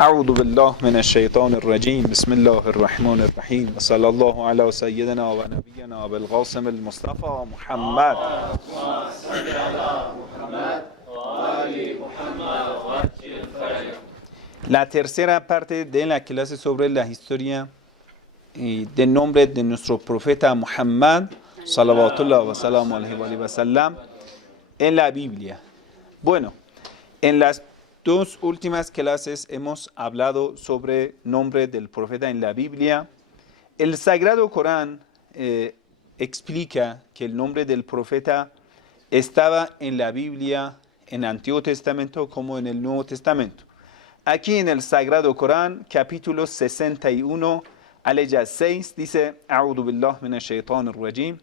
أعوذ بالله من الشيطان الرجيم بسم الله الرحمن الرحيم وصلى الله على سيدنا ونبينا بالقاسم المصطفى محمد. La tercera parte de la clase sobre la historia del nombre de nuestro profeta Muhammad sallallahu wa sallam alaihi wa sallam en la Biblia. Bueno, en las dos últimas clases hemos hablado sobre nombre del profeta en la Biblia. El Sagrado Corán explica que el nombre del profeta estaba en la Biblia, en el Antiguo Testamento como en el Nuevo Testamento. Aquí en el Sagrado Corán, capítulo 61, aleya 6, dice: A'udhu billahi minash shaitanir rajim.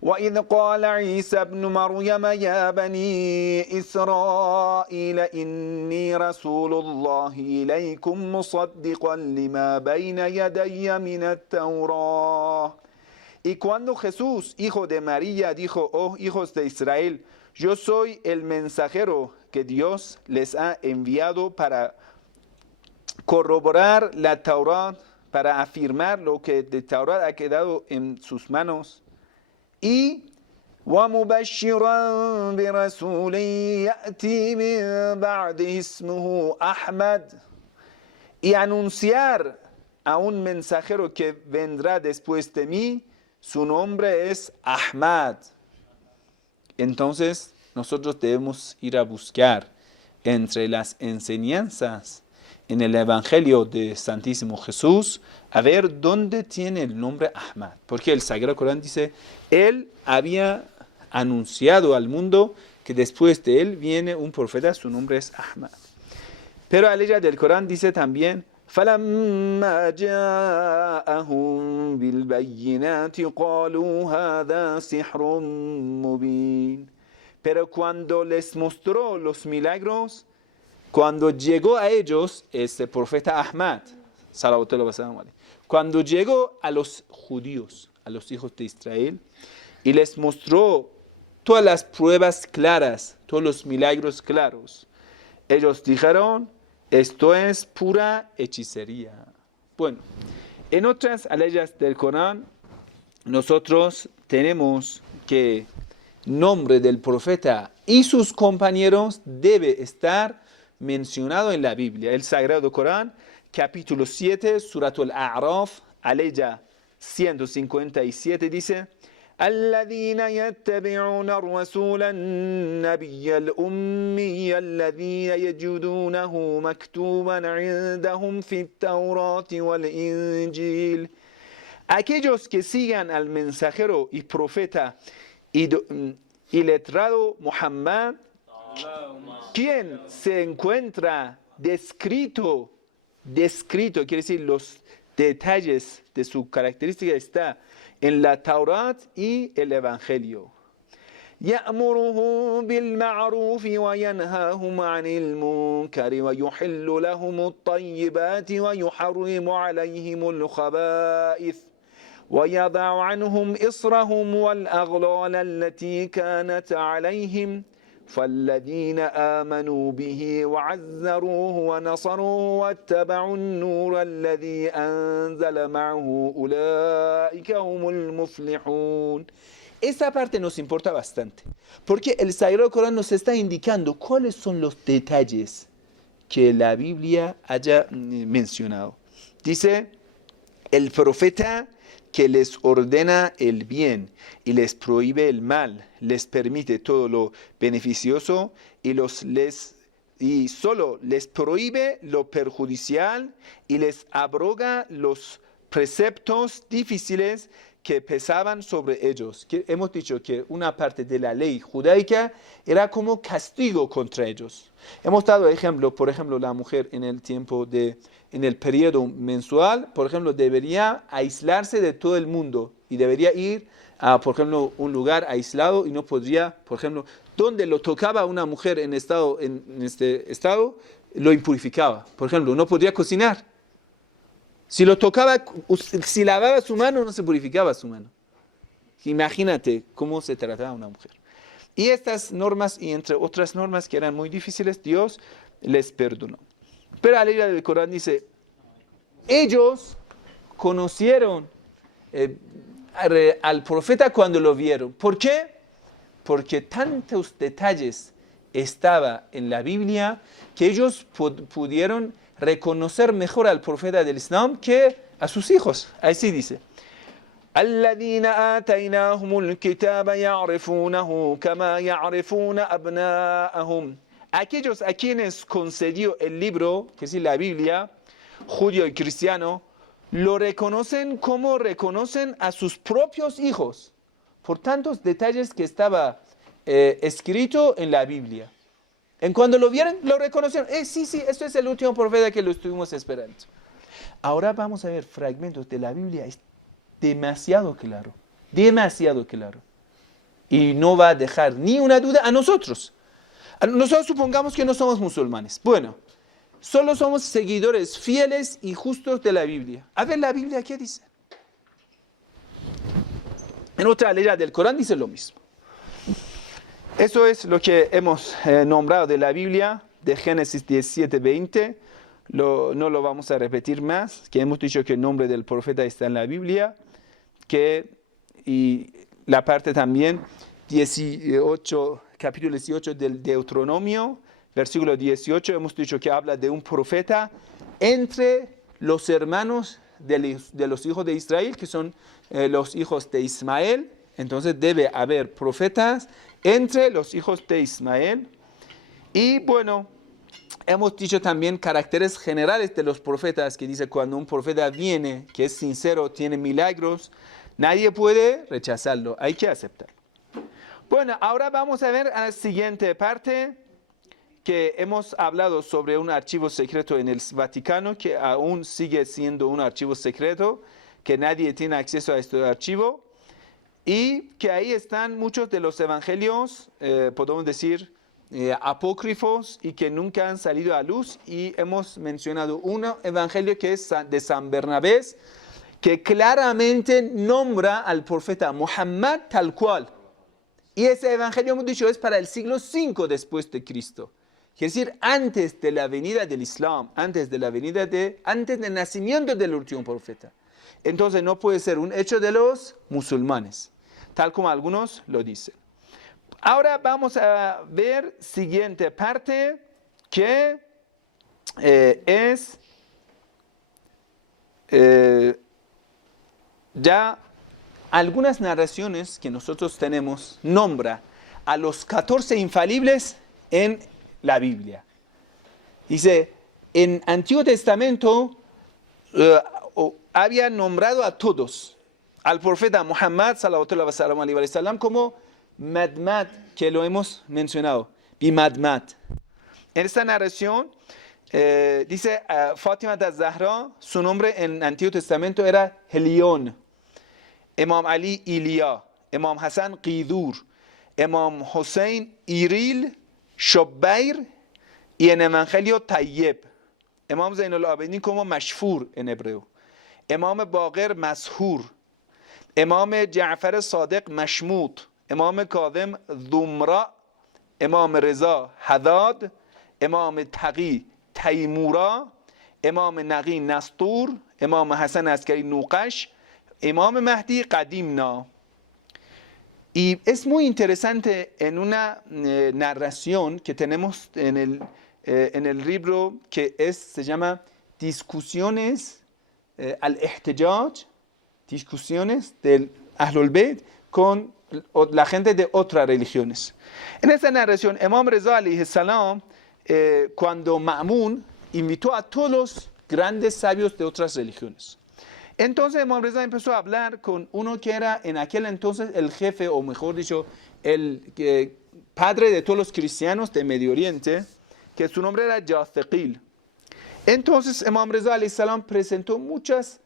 وإذ قال عيسى ابن مريم يا بني إسرائيل إني رسول الله إليكم مصدقا لما بين يدي من التوراة. Y cuando Jesús, hijo de María, dijo: Oh hijos de Israel, yo soy el mensajero que Dios les ha enviado para corroborar la Torá, para afirmar lo que de Torá ha quedado en sus manos. Y وَمُبَشِّرًا بِرَسُولٍ يَأْتِي مِن بَعْدِهِ اسْمُهُ أَحْمَدُ, y anunciar a un mensajero que vendrá después de mí, su nombre es Ahmad. Entonces nosotros debemos ir a buscar entre las enseñanzas en el Evangelio de Santísimo Jesús, a ver dónde tiene el nombre Ahmad. Porque el Sagrado Corán dice, él había anunciado al mundo que después de él viene un profeta, su nombre es Ahmad. Pero la ley del Corán dice también, فَلَمَّا جَاءَهُمْ بِالْبَيِّنَاتِ قَالُوا هَذَا سِحْرٌ مُبِينٌ. Pero cuando les mostró los milagros, cuando llegó a ellos este profeta Ahmad, cuando llegó a los judíos, a los hijos de Israel, y les mostró todas las pruebas claras, todos los milagros claros, ellos dijeron, esto es pura hechicería. Bueno, en otras leyes del Corán, nosotros tenemos que el nombre del profeta y sus compañeros debe estar mencionado en la Biblia. El Sagrado Corán, capítulo 7, Suratul A'raf, aleya 157, dice: الذين يتبعون الرسول النبي الأمي الذي يجدونه مكتوبا عندهم في التوراة والإنجيل. Aquellos que sigan al mensajero y profeta y letrado Muhammad, quien se encuentra descrito, quiere decir los detalles de su característica está en la Taurat y el Evangelio. يأمرهم بالمعروف وينهاهم عن المنكر ويحل لهم الطيبات ويحرم عليهم الخبائث ويضع عنهم إصرهم والأغلال التي كانت عليهم فالذين آمنوا به وعزروه ونصروه واتبعوا النور الذي أنزل معه أولئك هم المفلحون. Esta parte nos importa bastante, porque el Sagrado Corán nos está indicando cuáles son los detalles que la Biblia haya mencionado. Dice, el profeta que les ordena el bien y les prohíbe el mal, les permite todo lo beneficioso y solo les prohíbe lo perjudicial y les abroga los preceptos difíciles que pesaban sobre ellos. Hemos dicho que una parte de la ley judaica era como castigo contra ellos. Hemos dado ejemplo, por ejemplo, la mujer en el periodo menstrual, por ejemplo, debería aislarse de todo el mundo y debería ir a, por ejemplo, un lugar aislado y no podría, por ejemplo, donde lo tocaba una mujer en este estado, lo impurificaba. Por ejemplo, no podría cocinar. Si lo tocaba, si lavaba su mano, no se purificaba su mano. Imagínate cómo se trataba a una mujer. Y estas normas, y entre otras normas que eran muy difíciles, Dios les perdonó. Pero la ley del Corán dice, ellos conocieron al profeta cuando lo vieron. ¿Por qué? Porque tantos detalles estaba en la Biblia que ellos pudieron reconocer mejor al profeta del Islam que a sus hijos. Así dice. الذين آتيناهم الكتاب يعرفونه كما يعرفون أبناءهم. Aquellos a quienes concedió el libro, que es la Biblia, judío y cristiano, lo reconocen como reconocen a sus propios hijos, por tantos detalles que estaba escrito en la Biblia. En cuando lo vieron, lo reconocieron. Sí, esto es el último profeta que lo estuvimos esperando. Ahora vamos a ver fragmentos de la Biblia. Es demasiado claro. Y no va a dejar ni una duda a nosotros. Nosotros supongamos que no somos musulmanes. Bueno, solo somos seguidores fieles y justos de la Biblia. A ver la Biblia, ¿qué dice? En otra ley del Corán dice lo mismo. Eso es lo que hemos nombrado de la Biblia, de Génesis 17:20. No lo vamos a repetir más, que hemos dicho que el nombre del profeta está en la Biblia, y la parte también, capítulo 18 del Deuteronomio, versículo 18, hemos dicho que habla de un profeta entre los hermanos de los hijos de Israel, que son los hijos de Ismael. Entonces debe haber profetas entre los hijos de Ismael. Y bueno, hemos dicho también caracteres generales de los profetas, que dice cuando un profeta viene, que es sincero, tiene milagros, nadie puede rechazarlo, hay que aceptarlo. Bueno, ahora vamos a ver a la siguiente parte, que hemos hablado sobre un archivo secreto en el Vaticano, que aún sigue siendo un archivo secreto, que nadie tiene acceso a este archivo, y que ahí están muchos de los evangelios, podemos decir, apócrifos, y que nunca han salido a luz. Y hemos mencionado un evangelio que es de San Bernabé, que claramente nombra al profeta Muhammad tal cual. Y ese evangelio, hemos dicho, es para el siglo V después de Cristo. Es decir, antes de la venida del Islam, antes del nacimiento del último profeta. Entonces no puede ser un hecho de los musulmanes, tal como algunos lo dicen. Ahora vamos a ver siguiente parte, que es ya algunas narraciones que nosotros tenemos, nombra a los 14 infalibles en la Biblia. Dice, en Antiguo Testamento había nombrado a todos, al profeta Muhammad sallallahu alaihi wa sallam, como Madmad, que lo hemos mencionado, Bimadmad. En esta narración dice Fátima az-Zahra, su nombre en el Antiguo Testamento era Helión, Imam Ali Ilya, Imam Hassan Qidur, Imam Hussein Iril, Shobbair, y en el Evangelio Tayyib, Imam Zain al-Abidin como Mashfur en hebreo, Imam Baqir Mashur, Imam Ja'far Sadiq Mashmut, Imam Kadhim Dhumra, Imam Reza Hadad, Imam Taqi Taymura, Imam Naqi Nastur, Imam Hassan Askari Nuqash, Imam Mahdi Qadimna. Y es muy interesante en una narración que tenemos en el libro que se llama Discusiones al-Ihtijaj, discusiones del Ahlul Bayt con la gente de otras religiones. En esta narración, Imam Reza alayhi salam, cuando Ma'mun invitó a todos los grandes sabios de otras religiones. Entonces Imam Reza empezó a hablar con uno que era en aquel entonces el jefe, o mejor dicho, el padre de todos los cristianos de Medio Oriente, que su nombre era Jathiqil. Entonces Imam Reza alayhi salam presentó muchos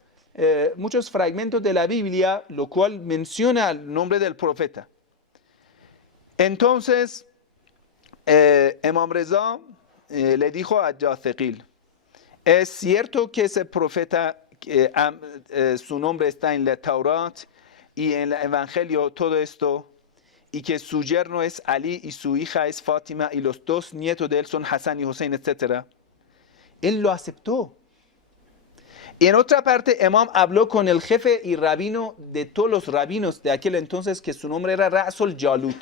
fragmentos de la Biblia, lo cual menciona el nombre del profeta. Entonces Imam Reza le dijo a Jathiqil, es cierto que ese profeta, su nombre está en la Taurat y en el Evangelio, todo esto, y que su yerno es Ali y su hija es Fátima y los dos nietos de él son Hassan y Hussein, etc. Él lo aceptó. Y en otra parte, Imam habló con el jefe y rabino de todos los rabinos de aquel entonces, que su nombre era Ra'sul Jalut.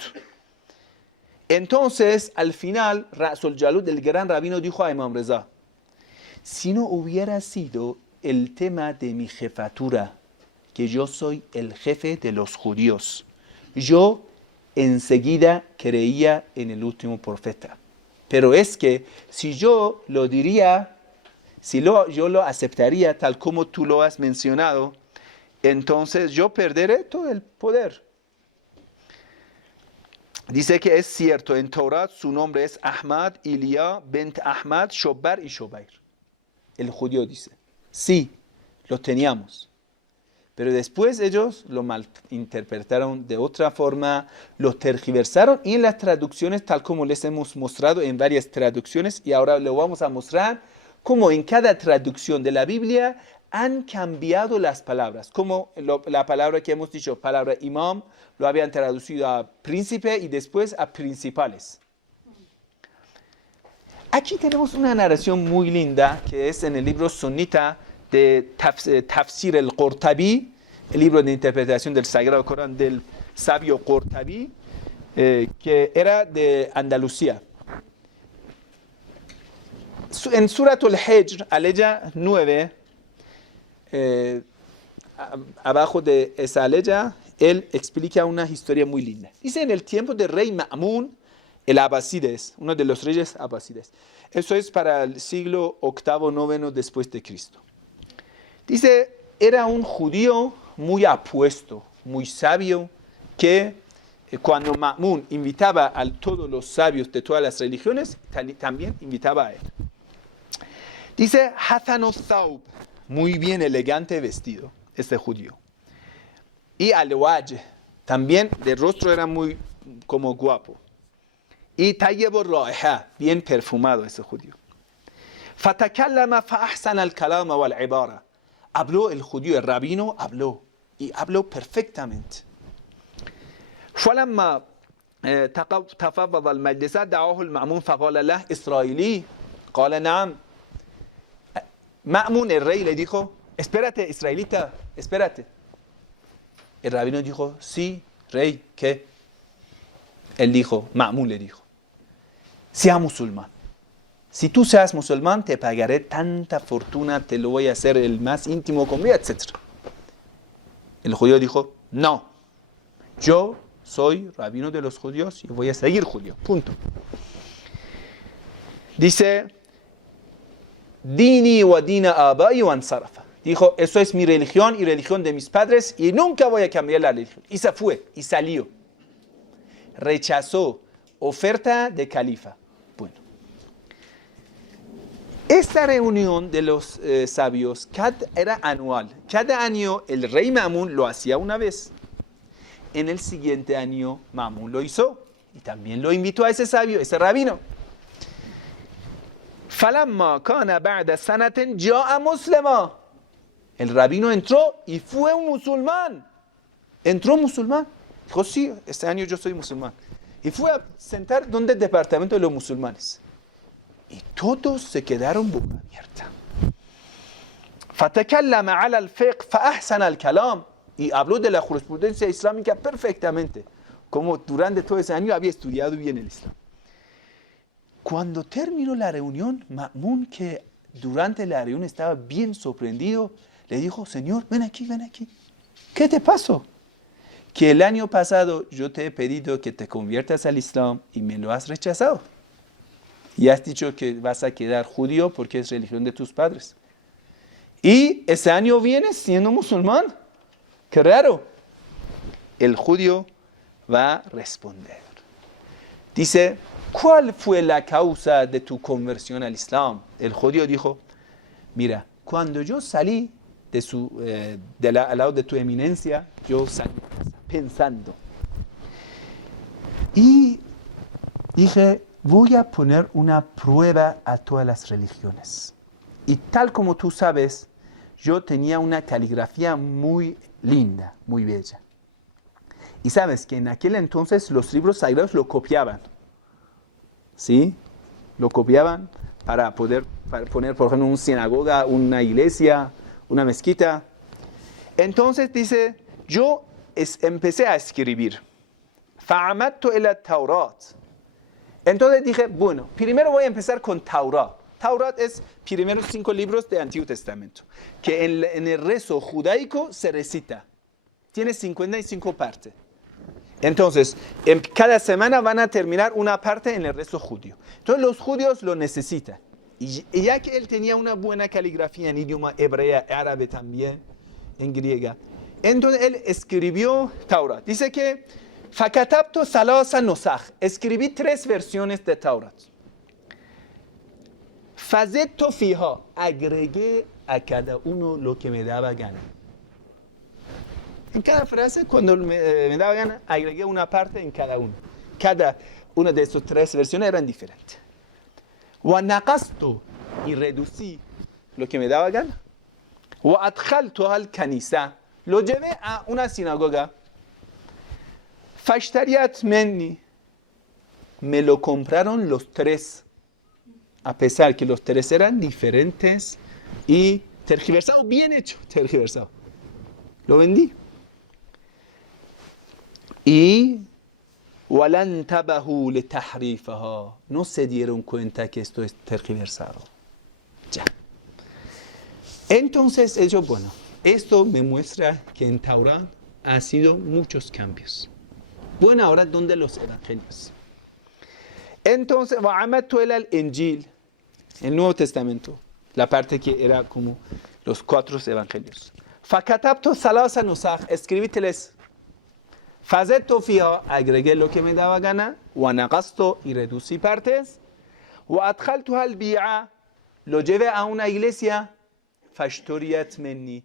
Entonces, al final, Ra'sul Jalut, el gran rabino, dijo a Imam Reza: si no hubiera sido el tema de mi jefatura, que yo soy el jefe de los judíos, yo enseguida creía en el último profeta. Pero es que si yo lo diría, yo lo aceptaría tal como tú lo has mencionado, entonces yo perderé todo el poder. Dice que es cierto, en Torah su nombre es Ahmad, Ilya, Bent Ahmad, Shobar y Shobair. El judío dice, sí, lo teníamos. Pero después ellos lo malinterpretaron de otra forma, lo tergiversaron, y en las traducciones, tal como les hemos mostrado en varias traducciones, y ahora lo vamos a mostrar, cómo en cada traducción de la Biblia han cambiado las palabras. Como la palabra que hemos dicho, palabra imam, lo habían traducido a príncipe y después a principales. Aquí tenemos una narración muy linda que es en el libro sunita de Tafsir al-Qurtabi, el libro de interpretación del Sagrado Corán del sabio Qurtabi, que era de Andalucía. En Surat al-Hijr, aleya 9, abajo de esa aleya, él explica una historia muy linda. Dice, en el tiempo del rey Ma'mun, el Abasides, uno de los reyes Abasides. Eso es para el siglo VIII, IX después de Cristo. Dice, era un judío muy apuesto, muy sabio, que cuando Ma'mun invitaba a todos los sabios de todas las religiones, también invitaba a él. Dice, Hathanu Thawb, muy bien elegante vestido, este judío. Y Al-Waj, también de rostro era muy como guapo. Y Tayyib Ra'iha, bien perfumado ese judío. Fatakallama fa ahsana al-kalama wal-ibara. Habló el judío, el rabino habló, y habló perfectamente. فلما تفضل المجلس دعاه المأمون فقال له إسرائيلي قال نعم. Ma'mun, el rey, le dijo, espérate, israelita, espérate. El rabino dijo, sí, rey, ¿qué? Él dijo, Ma'mun le dijo, sea musulmán. Si tú seas musulmán, te pagaré tanta fortuna, te lo voy a hacer el más íntimo conmigo, etc. El judío dijo, no, yo soy rabino de los judíos y voy a seguir judío, punto. Dice, Dini wa dina abai wa ansarafa. Dijo, eso es mi religión y religión de mis padres y nunca voy a cambiar la religión. Y se fue, y salió. Rechazó oferta de califa. Bueno. Esta reunión de los sabios era anual. Cada año el rey Ma'mun lo hacía una vez. En el siguiente año Ma'mun lo hizo y también lo invitó a ese sabio, ese rabino. فَلَمَّا كَانَ بَعْدَ سَنَةٍ جَاءَ مُسْلِمًا. El rabino entró y fue un musulmán. Entró musulmán. Dijo, sí, este año yo soy musulmán. Y fue a sentar donde el departamento de los musulmanes. Y todos se quedaron boca abierta. فَتَكَلَّمَ عَلَى الْفِقْهِ فَأَحْسَنَ الْكَلَامِ. Y habló de la jurisprudencia islámica perfectamente. Como durante todo ese año había estudiado bien el Islam. Cuando terminó la reunión, Ma'mun, que durante la reunión estaba bien sorprendido, le dijo, Señor, ven aquí, ven aquí. ¿Qué te pasó? Que el año pasado yo te he pedido que te conviertas al Islam y me lo has rechazado. Y has dicho que vas a quedar judío porque es religión de tus padres. Y ese año vienes siendo musulmán. ¡Qué raro! El judío va a responder. Dice, ¿cuál fue la causa de tu conversión al Islam? El judío dijo, mira, cuando yo salí al lado de tu eminencia, yo salí pensando. Y dije, voy a poner una prueba a todas las religiones. Y tal como tú sabes, yo tenía una caligrafía muy linda, muy bella. Y sabes que en aquel entonces los libros sagrados lo copiaban. ¿Sí? Lo copiaban para poder poner, por ejemplo, una sinagoga, una iglesia, una mezquita. Entonces dice, yo empecé a escribir. فَعَمَدْتُ إِلَى التَّوْرَاتِ. Entonces dije, bueno, primero voy a empezar con Taurat. Taurat es primeros 5 libros del Antiguo Testamento, que en el rezo judaico se recita. Tiene 55 partes. Entonces, cada semana van a terminar una parte en el rezo judío. Entonces los judíos lo necesitan. Y ya que él tenía una buena caligrafía en idioma hebreo, árabe también, en griega, entonces él escribió Taurat. Dice que فَكَتَبْتُ ثَلَاثَ نُسَخ. Escribí 3 versiones de Taurat. فَزِدْتُ فِيهَا. Agregué a cada uno lo que me daba gana. En cada frase, cuando me daba gana, agregué una parte en cada uno. Cada una de estas 3 versiones eran diferentes. وَنَقَصْتُ. Y reducí lo que me daba gana. وَأَدْخَلْتُهَا الْكَنِيسَةَ. Lo llevé a una sinagoga. فَاشْتَرِيَتْ مِنِّي. Me lo compraron los 3. A pesar que los 3 eran diferentes y tergiversados, bien hecho, tergiversado. Lo vendí. Y وَلَا انْتَبَهُوا لِتَحْرِيفَهَا. No se dieron cuenta que esto es tergiversado. Ya. Entonces, bueno, esto me muestra que en Taurat ha sido muchos cambios. Bueno, ahora, ¿dónde los evangelios? Entonces, وَعَمَدْتُ إِلَى الْإِنْجِيلِ. El Nuevo Testamento, la parte que era como los 4 evangelios. فَكَتَبْتُ ثَلَاثَ نُسَخ. Escribí 3. فَزَدْتُ فِيهَا. Agregué lo que me daba gana. وَنَقَصْتُ. Y reducí partes. وَأَدْخَلْتُهَا الْبِيعَةَ. Lo llevé a una iglesia. فَاشْتُرِيَتْ مِنِّي.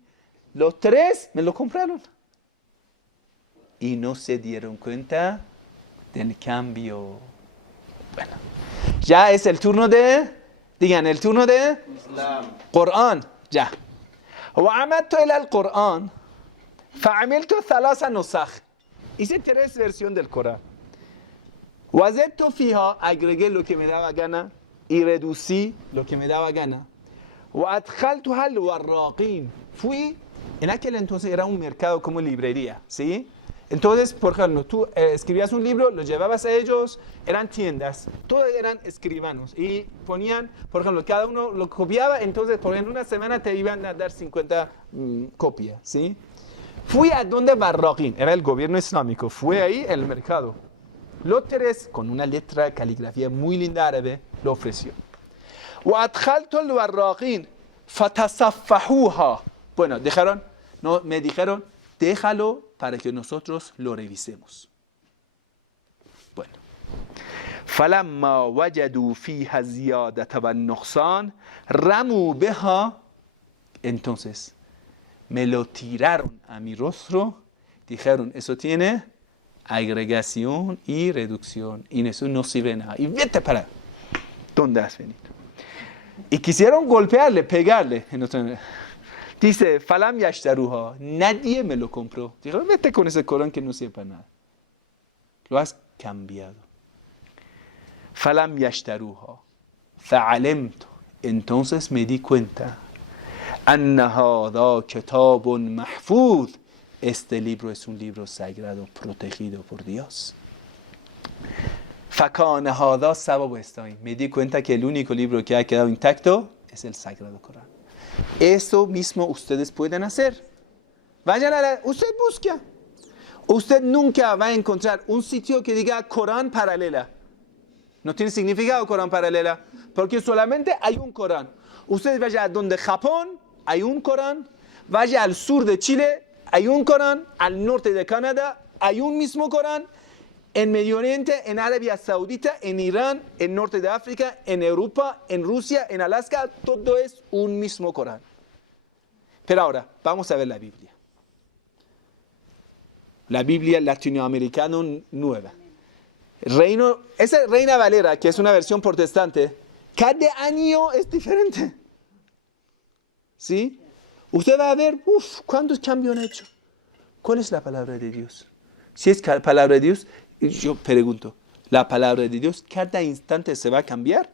Los 3 me lo compraron. Y no se dieron cuenta del cambio. Bueno, ya es el turno de, digan, el turno de Islam. Corán, ya. وَعَمَدْتُ إِلَى الْقُرْآنِ فَعَمِلْتُ ثَلَاثَ نُسَخ. Hice 3 versiones del Corán. وَزَدْتُ فِيهَا. Agregué lo que me daba gana y reducí lo que me daba gana. وَأَدْخَلْتُهَا الْوَرَّاقِينَ. Fui, en aquel entonces era un mercado como librería, ¿sí? Entonces, por ejemplo, tú escribías un libro, lo llevabas a ellos, eran tiendas, todos eran escribanos y ponían, por ejemplo, cada uno lo copiaba, entonces por en una semana te iban a dar 50 copias, ¿sí? Fui a donde Barraqín, era el gobierno islámico, fue ahí el mercado. Los 3, con una letra, caligrafía muy linda árabe, lo ofreció. وَأَدْخَلْتُ الْوَرَّاقِينَ فَتَصَفَّحُوهَا. Bueno, me dijeron, déjalo para que nosotros lo revisemos. Bueno. فَلَمَّا وَجَدُوا فِيهَا الزِّيَادَةَ وَالنُّقْصَانَ رَمُوا بِهَا. Entonces, me lo tiraron a mi rostro, dijeron, eso tiene agregación y reducción, y eso no sirve nada. Y vete para ¿dónde has venido? Y quisieron golpearle, pegarle. Dice, Falam yashtaruha. Nadie me lo compró. Dijeron, vete con ese Corán que no sirve para nada. Lo has cambiado. Falam yashtaruha. Fa'alemtu. Entonces me di cuenta. Anna hadha kitabun mahfuz. Este libro es un libro sagrado, protegido por Dios. Fakana hadha sabab istain. Me di cuenta que el único libro que ha quedado intacto es el Sagrado Corán. Eso mismo ustedes pueden hacer. Vayan usted busca. Usted nunca va a encontrar un sitio que diga Corán paralela. No tiene significado Corán paralela, porque solamente hay un Corán. Usted vaya a donde Japón, hay un Corán. Vaya al sur de Chile, hay un Corán. Al norte de Canadá, hay un mismo Corán. En Medio Oriente, en Arabia Saudita, en Irán, en Norte de África, en Europa, en Rusia, en Alaska, todo es un mismo Corán. Pero ahora, vamos a ver la Biblia. La Biblia latinoamericana nueva. Esa Reina Valera, que es una versión protestante, cada año es diferente. ¿Sí? Usted va a ver, ¿cuántos cambios han hecho? ¿Cuál es la palabra de Dios? Si es la palabra de Dios, yo pregunto, ¿la palabra de Dios cada instante se va a cambiar?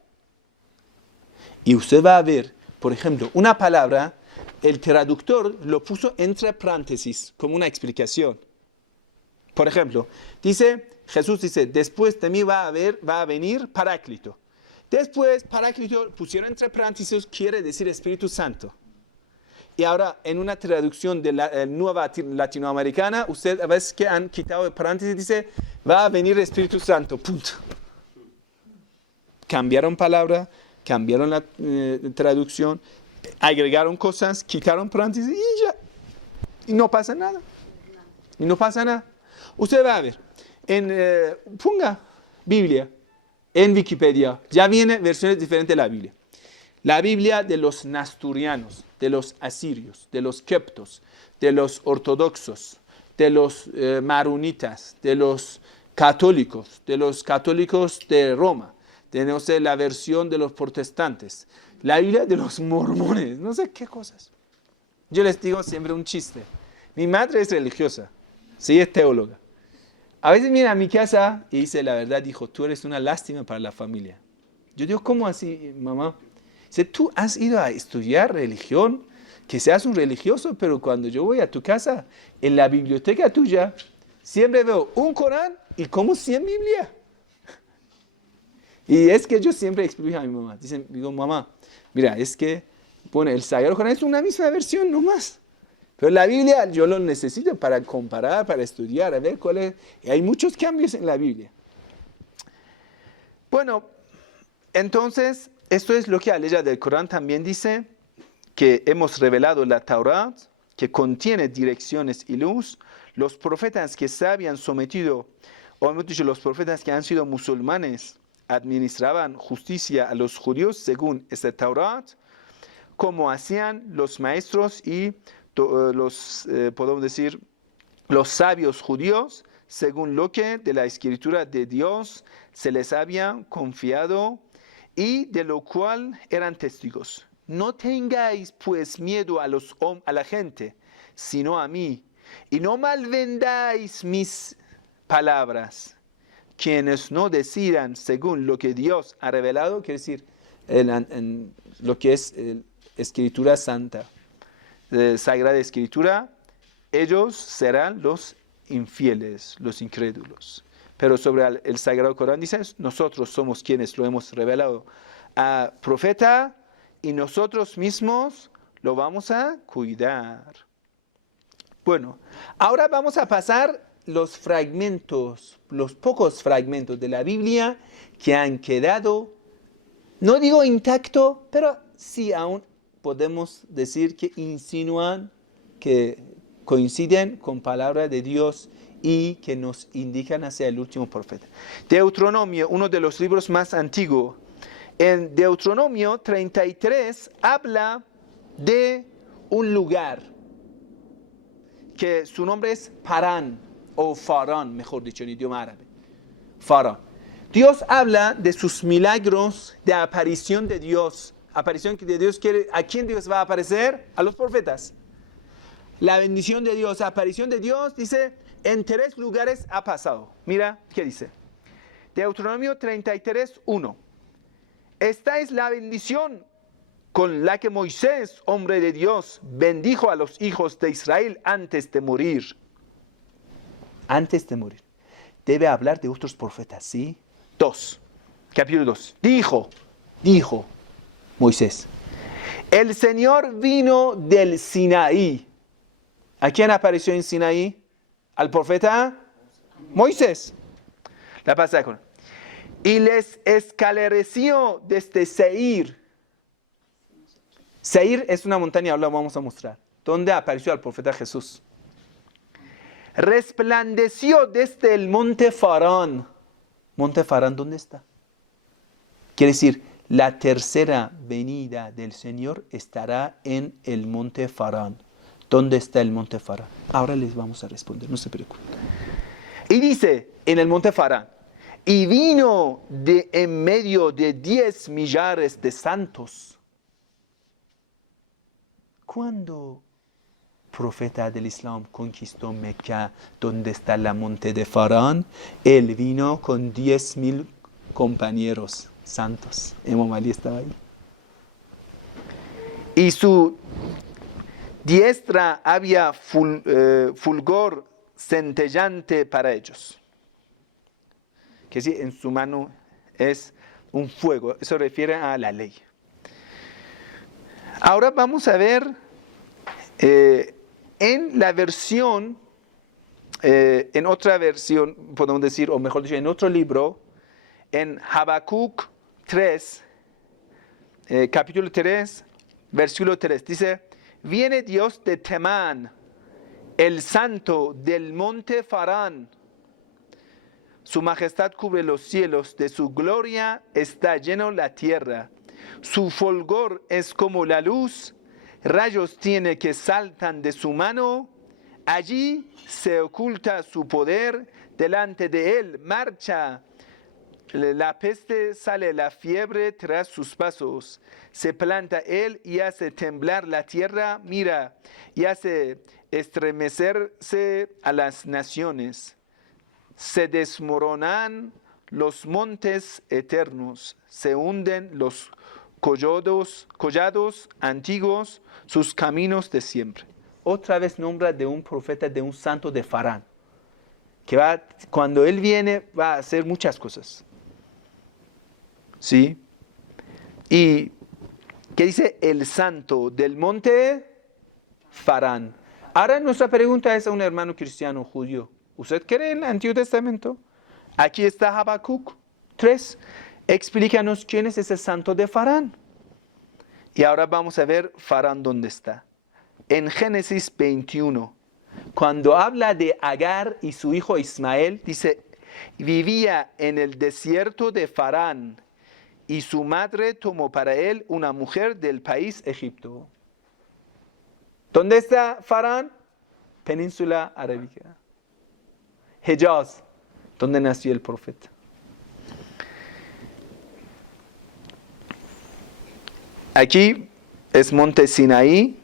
Y usted va a ver, por ejemplo, una palabra, el traductor lo puso entre paréntesis como una explicación. Por ejemplo, Jesús dice, después de mí va a venir Paráclito. Después, Paráclito pusieron entre paréntesis, quiere decir Espíritu Santo. Y ahora, en una traducción de la nueva latinoamericana, usted a veces que han quitado el paréntesis, dice, va a venir el Espíritu Santo, punto. Cambiaron palabra, cambiaron la traducción, agregaron cosas, quitaron paréntesis y ya. Y no pasa nada. Y no pasa nada. Usted va a ver, ponga Biblia en Wikipedia, ya viene versiones diferentes de la Biblia. La Biblia de los nasturianos, de los asirios, de los queptos, de los ortodoxos, de los maronitas, de los católicos de Roma. Tenemos la versión de los protestantes, la Biblia de los mormones, no sé qué cosas. Yo les digo siempre un chiste. Mi madre es religiosa, sí es teóloga. A veces viene a mi casa y dice, la verdad, hijo, tú eres una lástima para la familia. Yo digo, ¿cómo así, mamá? Dice, tú has ido a estudiar religión, que seas un religioso, pero cuando yo voy a tu casa, en la biblioteca tuya, siempre veo un Corán y como 100 Biblias. Y es que yo siempre explico a mi mamá. Digo, mamá, mira, es que el Sagrado Corán es una misma versión nomás. Pero la Biblia yo lo necesito para comparar, para estudiar, a ver cuál es. Y hay muchos cambios en la Biblia. Bueno, entonces, esto es lo que la ley del Corán también dice, que hemos revelado la Torá, que contiene direcciones y luz. Los profetas que se habían sometido, o hemos dicho, los profetas que han sido musulmanes, administraban justicia a los judíos según esta Torá, como hacían los maestros y podemos decir, los sabios judíos, según lo que de la escritura de Dios se les había confiado y de lo cual eran testigos. No tengáis pues miedo a la gente, sino a mí, y no malvendáis mis palabras. Quienes no decidan según lo que Dios ha revelado, quiere decir en lo que es escritura santa, Sagrada Escritura, ellos serán los infieles, los incrédulos. Pero sobre el Sagrado Corán dice, nosotros somos quienes lo hemos revelado a profeta y nosotros mismos lo vamos a cuidar. Bueno, ahora vamos a pasar los fragmentos, los pocos fragmentos de la Biblia que han quedado, no digo intacto, pero sí aún podemos decir que insinúan, que coinciden con palabra de Dios y que nos indican hacia el último profeta. Deuteronomio, uno de los libros más antiguos. En Deuteronomio 33 habla de un lugar que su nombre es Parán, o Farán, mejor dicho en idioma árabe. Farán. Dios habla de sus milagros de aparición de Dios. Aparición de Dios quiere, ¿a quién Dios va a aparecer? A los profetas. La bendición de Dios, aparición de Dios, dice, en 3 lugares ha pasado. Mira, ¿qué dice? Deuteronomio 33, 1. Esta es la bendición con la que Moisés, hombre de Dios, bendijo a los hijos de Israel antes de morir. Antes de morir. Debe hablar de otros profetas, ¿sí? 2, capítulo 2. Dijo Moisés, el Señor vino del Sinaí. ¿A quién apareció en Sinaí? Al profeta Moisés. La pasada con. Y les esclareció desde Seir. Seir es una montaña, ahora vamos a mostrar. ¿Dónde apareció al profeta Jesús? Resplandeció desde el monte Farán. ¿Monte Farán dónde está? Quiere decir, la tercera venida del Señor estará en el monte Farán. ¿Dónde está el monte Farán? Ahora les vamos a responder, no se preocupen. Y dice, en el monte Farán, y vino en medio de 10 millares de santos. ¿Cuándo profeta del Islam conquistó Meca, donde está la monte de Farán? Él vino con 10,000 compañeros santos. Imam Ali estaba ahí. y su diestra había fulgor centellante para ellos. Que sí, en su mano es un fuego. Eso refiere a la ley. Ahora vamos a ver en la versión, en otra versión, podemos decir, o mejor dicho, en otro libro, en Habacuc 3, capítulo 3, versículo 3, dice: viene Dios de Temán, el santo del monte Farán. Su majestad cubre los cielos, de su gloria está lleno la tierra. Su fulgor es como la luz, rayos tiene que saltan de su mano. Allí se oculta su poder, delante de él marcha la peste, sale la fiebre tras sus pasos. Se planta él y hace temblar la tierra, mira, y hace estremecerse a las naciones. Se desmoronan los montes eternos, se hunden los collados antiguos, sus caminos de siempre. Otra vez nombra de un profeta, de un santo de Farán, que cuando él viene va a hacer muchas cosas. ¿Sí? Y ¿qué dice? El santo del monte Farán. Ahora nuestra pregunta es a un hermano cristiano judío: ¿usted cree en el Antiguo Testamento? Aquí está Habacuc 3. Explícanos quién es ese santo de Farán. Y ahora vamos a ver Farán dónde está. En Génesis 21, cuando habla de Agar y su hijo Ismael, dice: vivía en el desierto de Farán, y su madre tomó para él una mujer del país Egipto. ¿Dónde está Farán? Península Arábica. Hejaz, donde nació el profeta. Aquí es Monte Sinaí.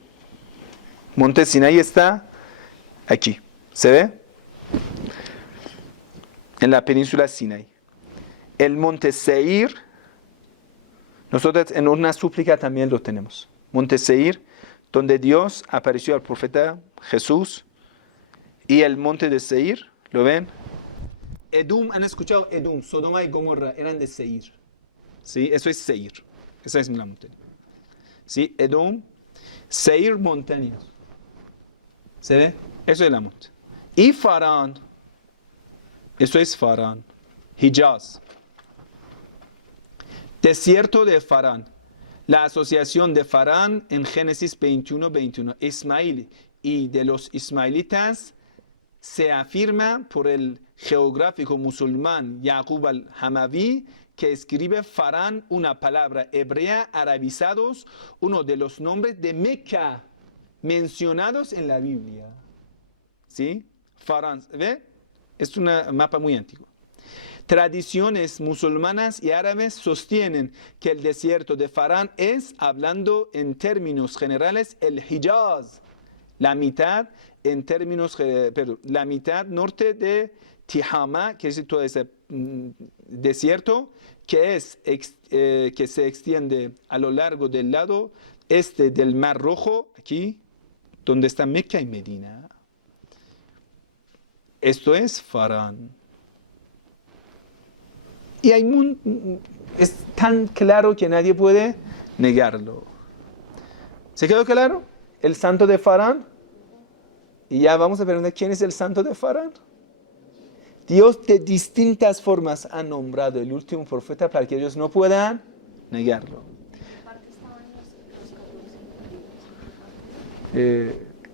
Monte Sinaí está aquí. ¿Se ve? En la península Sinaí. El Monte Seir, nosotros en una súplica también lo tenemos. Monte Seir, donde Dios apareció al profeta Jesús. Y el monte de Seir, ¿lo ven? Edom, ¿han escuchado Edom? Sodoma y Gomorra eran de Seir. ¿Sí? Eso es Seir. Esa es la montaña. ¿Sí? Edom, Seir, montañas. ¿Se ve? Eso es la montaña. Y Farán, eso es Farán. Hejaz. Desierto de Farán. La asociación de Farán en Génesis 21. Ismael y de los ismaelitas se afirma por el geográfico musulmán Yaqub al-Hamavi, que escribe Farán, una palabra hebrea arabizados, uno de los nombres de Meca mencionados en la Biblia. ¿Sí? Farán, ¿ve? Es un mapa muy antiguo. Tradiciones musulmanas y árabes sostienen que el desierto de Farán es, hablando en términos generales, el Hejaz, la mitad en términos, la mitad norte de Tihama, que es todo ese desierto, que se extiende a lo largo del lado este del Mar Rojo, aquí, donde está Meca y Medina. Esto es Farán. Y es tan claro que nadie puede negarlo. ¿Se quedó claro? El santo de Farán. Y ya vamos a preguntar quién es el santo de Farán. Dios de distintas formas ha nombrado el último profeta para que ellos no puedan negarlo.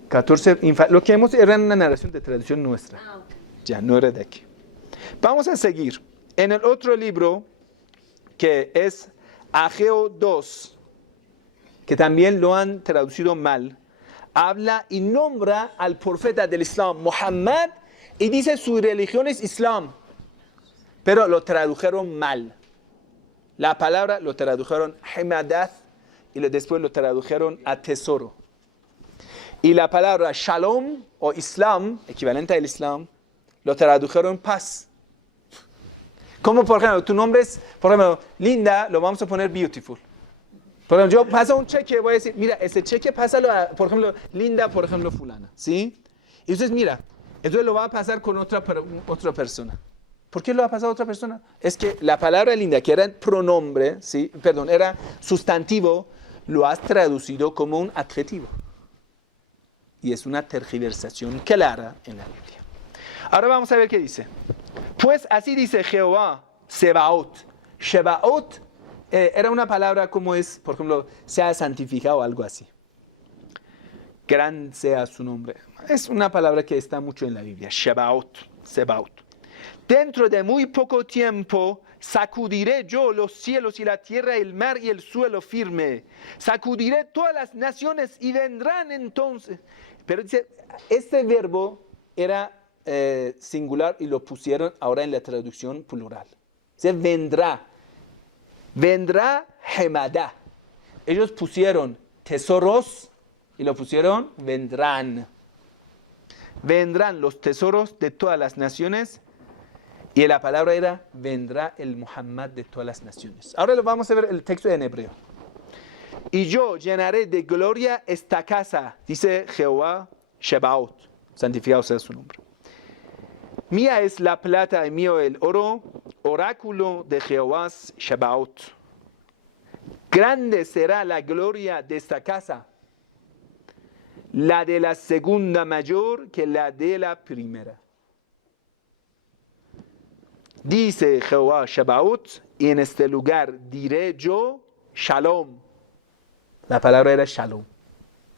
14, lo que hemos era una narración de tradición nuestra. Ya, no era de aquí. Vamos a seguir. En el otro libro, que es Ageo 2, que también lo han traducido mal, habla y nombra al profeta del Islam, Muhammad, y dice su religión es Islam, pero lo tradujeron mal. La palabra lo tradujeron Himadath y después lo tradujeron a tesoro. Y la palabra Shalom o Islam, equivalente al Islam, lo tradujeron paz. Como por ejemplo, tu nombre es, por ejemplo, Linda, lo vamos a poner beautiful. Por ejemplo, yo paso un cheque, voy a decir, mira, ese cheque pásalo a, por ejemplo, Linda, por ejemplo, fulana, ¿sí? Y entonces, mira, entonces lo va a pasar con otra persona. ¿Por qué lo va a pasar a otra persona? Es que la palabra Linda, que era pronombre, ¿sí? Perdón, era sustantivo, lo has traducido como un adjetivo. Y es una tergiversación clara en la Biblia. Ahora vamos a ver qué dice. Pues así dice Jehová, Sebaot. Sebaot era una palabra como es, por ejemplo, sea santificado o algo así. Gran sea su nombre. Es una palabra que está mucho en la Biblia. Sebaot, Sebaot. Dentro de muy poco tiempo sacudiré yo los cielos y la tierra, el mar y el suelo firme. Sacudiré todas las naciones y vendrán entonces. Pero dice, este verbo era singular y lo pusieron ahora en la traducción plural. Dice, vendrá. Vendrá Hemadá. Ellos pusieron tesoros y lo pusieron vendrán. Vendrán los tesoros de todas las naciones. Y la palabra era, vendrá el Muhammad de todas las naciones. Ahora lo vamos a ver el texto en hebreo. Y yo llenaré de gloria esta casa, dice Jehová Shebaot, santificado sea su nombre. Mía es la plata y mío el oro, oráculo de Jehová Shebaot. Grande será la gloria de esta casa, la de la segunda mayor que la de la primera. Dice Jehová Shebaot, y en este lugar diré yo Shalom. La palabra era Shalom,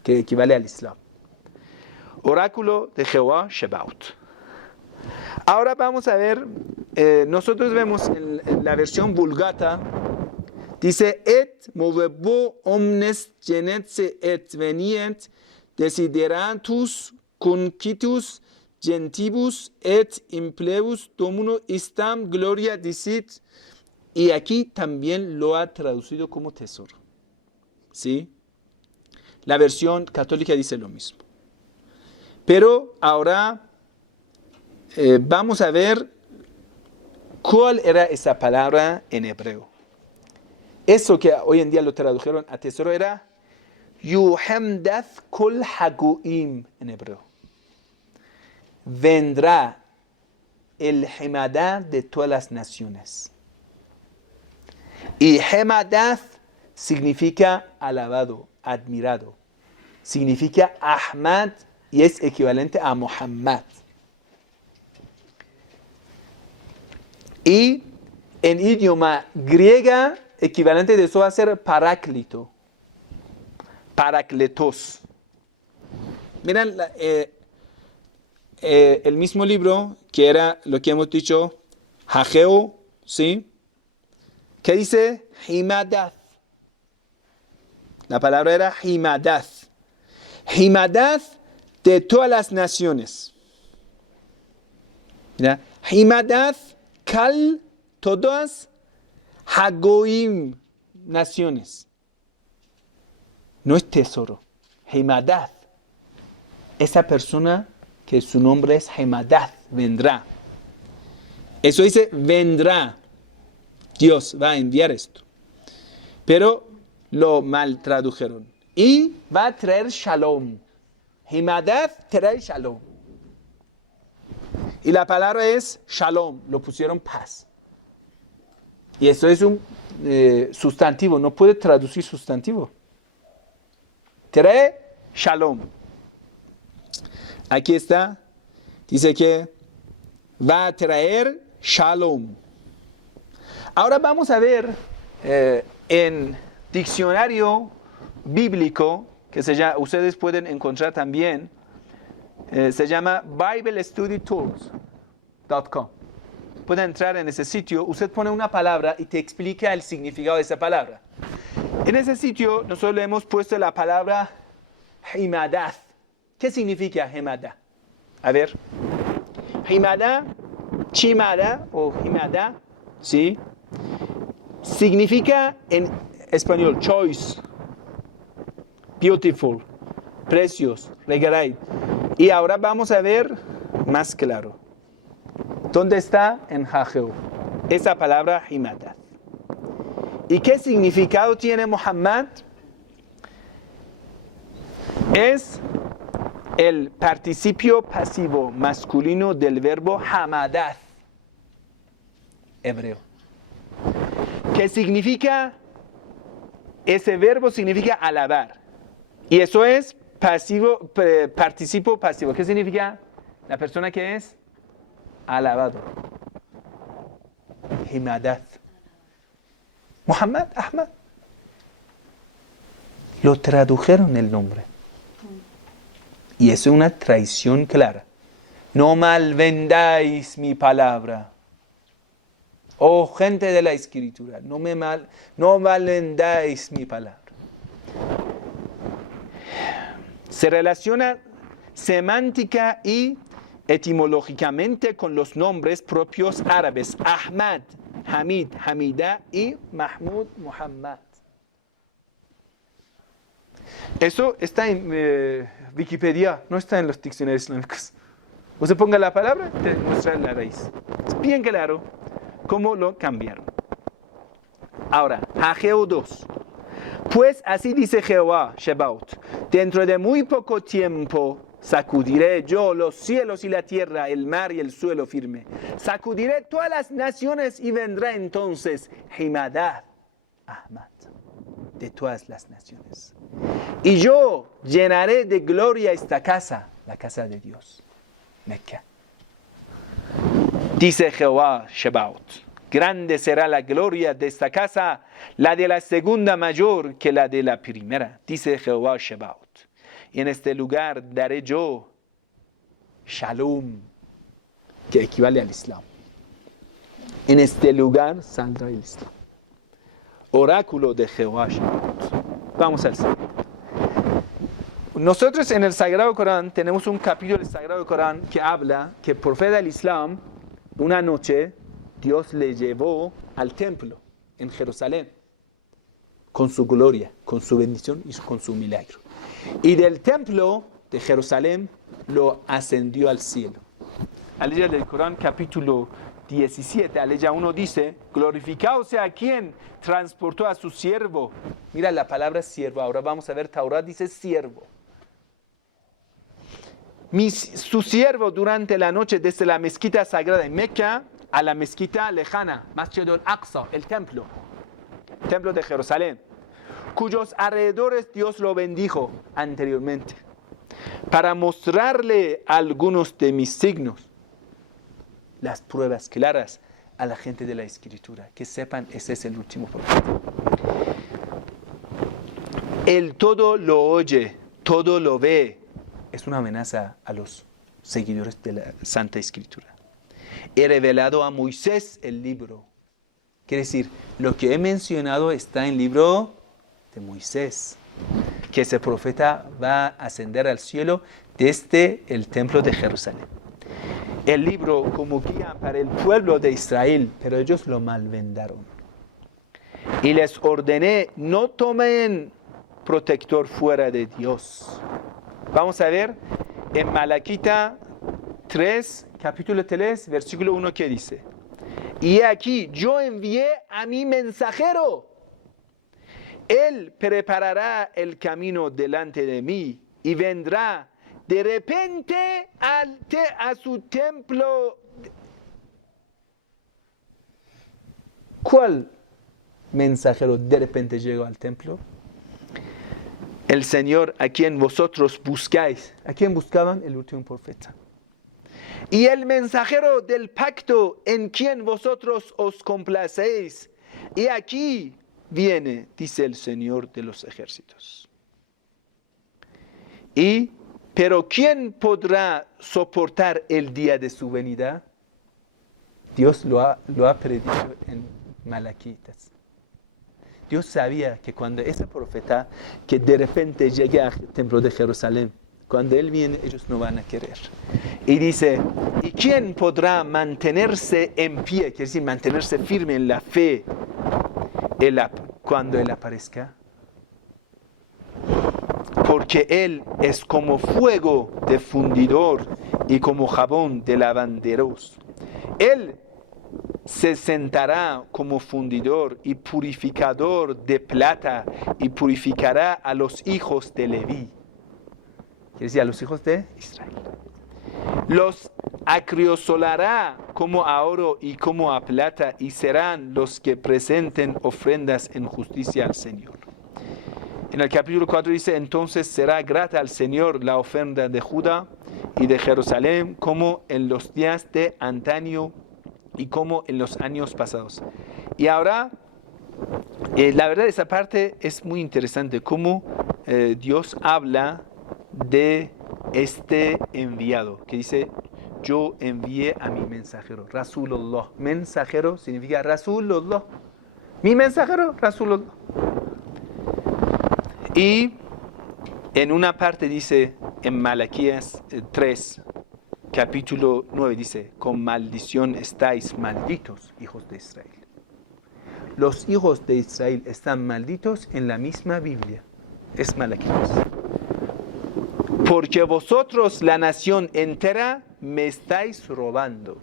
que equivale al Islam. Oráculo de Jehová Shebaot. Ahora vamos a ver, nosotros vemos en la versión Vulgata, dice, et movebo omnes genetze et venient desideratus conquitus gentibus et implebus domuno istam gloria dicit. Y aquí también lo ha traducido como tesoro. ¿Sí? La versión católica dice lo mismo. Pero ahora vamos a ver cuál era esa palabra en hebreo. Eso que hoy en día lo tradujeron a tesoro era Yuhemdath kol hagoim en hebreo. Vendrá el Hemadá de todas las naciones. Y Hemadath significa alabado, admirado. Significa Ahmad y es equivalente a Muhammad. Y en idioma griega, equivalente de eso va a ser paráclito. Parakletos. Miren, el mismo libro que era lo que hemos dicho, Hageo, ¿sí? ¿Qué dice? Himadath. La palabra era Himadath. Himadath de todas las naciones. ¿Ya? Himadath, kal, todas, Hagoim, naciones. No es tesoro. Himadath. Esa persona que su nombre es Hemadath, vendrá. Eso dice, vendrá. Dios va a enviar esto. Pero lo mal tradujeron. Y va a traer shalom. Hemadath trae shalom. Y la palabra es shalom. Lo pusieron paz. Y esto es un sustantivo. No puede traducir sustantivo. Trae shalom. Aquí está, dice que va a traer shalom. Ahora vamos a ver en diccionario bíblico, que ustedes pueden encontrar también, se llama BibleStudyTools.com. Pueden entrar en ese sitio, usted pone una palabra y te explica el significado de esa palabra. En ese sitio nosotros le hemos puesto la palabra Himadath. ¿Qué significa Hemada? A ver. Himada, Chimada o Himada, ¿sí? Significa en español choice, beautiful, precious, regalar. Y ahora vamos a ver más claro. ¿Dónde está en Hageo? Esa palabra Himada. ¿Y qué significado tiene Muhammad? Es el participio pasivo masculino del verbo hamadath, hebreo. ¿Qué significa? Ese verbo significa alabar. Y eso es participo pasivo. ¿Qué significa? La persona que es alabado. Hamadath. Muhammad, Ahmad. Lo tradujeron el nombre. Y es una traición clara. No malvendáis mi palabra. Oh gente de la Escritura, no malvendáis mi palabra. Se relaciona semántica y etimológicamente con los nombres propios árabes. Ahmad, Hamid, Hamida y Mahmud, Muhammad. Eso está en Wikipedia, no está en los diccionarios islámicos. Usted ponga la palabra, te muestra la raíz. Es bien claro cómo lo cambiaron. Ahora, Ageo 2. Pues así dice Jehová, Shebaot, dentro de muy poco tiempo sacudiré yo los cielos y la tierra, el mar y el suelo firme. Sacudiré todas las naciones y vendrá entonces Hamadath, Ahmad, de todas las naciones. Y yo llenaré de gloria esta casa, la casa de Dios, Meca. Dice Jehová Shebaot, grande será la gloria de esta casa, la de la segunda mayor que la de la primera. Dice Jehová Shebaot, y en este lugar daré yo Shalom, que equivale al Islam. En este lugar saldrá el Islam. Oráculo de Jehová Shebaot. Vamos al siguiente. Nosotros en el Sagrado Corán tenemos un capítulo del Sagrado Corán que habla que el profeta del Islam, una noche, Dios le llevó al templo en Jerusalén con su gloria, con su bendición y con su milagro. Y del templo de Jerusalén lo ascendió al cielo. Aleya del Corán, capítulo 17, aleya 1 dice, glorificado sea quien transportó a su siervo. Mira la palabra siervo, ahora vamos a ver, Taurá dice siervo. Su siervo durante la noche desde la mezquita sagrada de Meca a la mezquita lejana, Masjid al-Aqsa, el templo de Jerusalén, cuyos alrededores Dios lo bendijo anteriormente, para mostrarle algunos de mis signos, las pruebas claras a la gente de la Escritura, que sepan, ese es el último profeta. Él todo lo oye, todo lo ve. Es una amenaza a los seguidores de la Santa Escritura. He revelado a Moisés el libro. Quiere decir, lo que he mencionado está en el libro de Moisés, que ese profeta va a ascender al cielo desde el templo de Jerusalén. El libro como guía para el pueblo de Israel, pero ellos lo malvendaron. Y les ordené, no tomen protector fuera de Dios. Vamos a ver en Malaquita 3, capítulo 3, versículo 1, ¿qué dice? Y aquí yo envié a mi mensajero. Él preparará el camino delante de mí y vendrá de repente a su templo. ¿Cuál mensajero de repente llegó al templo? El Señor a quien vosotros buscáis. ¿A quién buscaban? El último profeta. Y el mensajero del pacto en quien vosotros os complacéis. Y aquí viene, dice el Señor de los ejércitos. Pero ¿quién podrá soportar el día de su venida? Dios lo ha predicho en Malaquitas. Dios sabía que cuando ese profeta, que de repente llegue al templo de Jerusalén, cuando él viene, ellos no van a querer. Y dice, ¿y quién podrá mantenerse en pie? Quiere decir, mantenerse firme en la fe cuando él aparezca. Porque él es como fuego de fundidor y como jabón de lavanderos. Él se sentará como fundidor y purificador de plata y purificará a los hijos de Leví. Quiere decir, a los hijos de Israel. Los acrisolará como a oro y como a plata y serán los que presenten ofrendas en justicia al Señor. En el capítulo 4 dice, entonces será grata al Señor la ofrenda de Judá y de Jerusalén como en los días de antaño y como en los años pasados. Y ahora, la verdad, esa parte es muy interesante, cómo Dios habla de este enviado, que dice, yo envié a mi mensajero, Rasulullah. Mensajero significa Rasulullah. Mi mensajero, Rasulullah. Y en una parte dice, en Malaquías 3, capítulo 9, dice, con maldición estáis malditos, hijos de Israel. Los hijos de Israel están malditos en la misma Biblia. Es Malaquías. Porque vosotros, la nación entera, me estáis robando.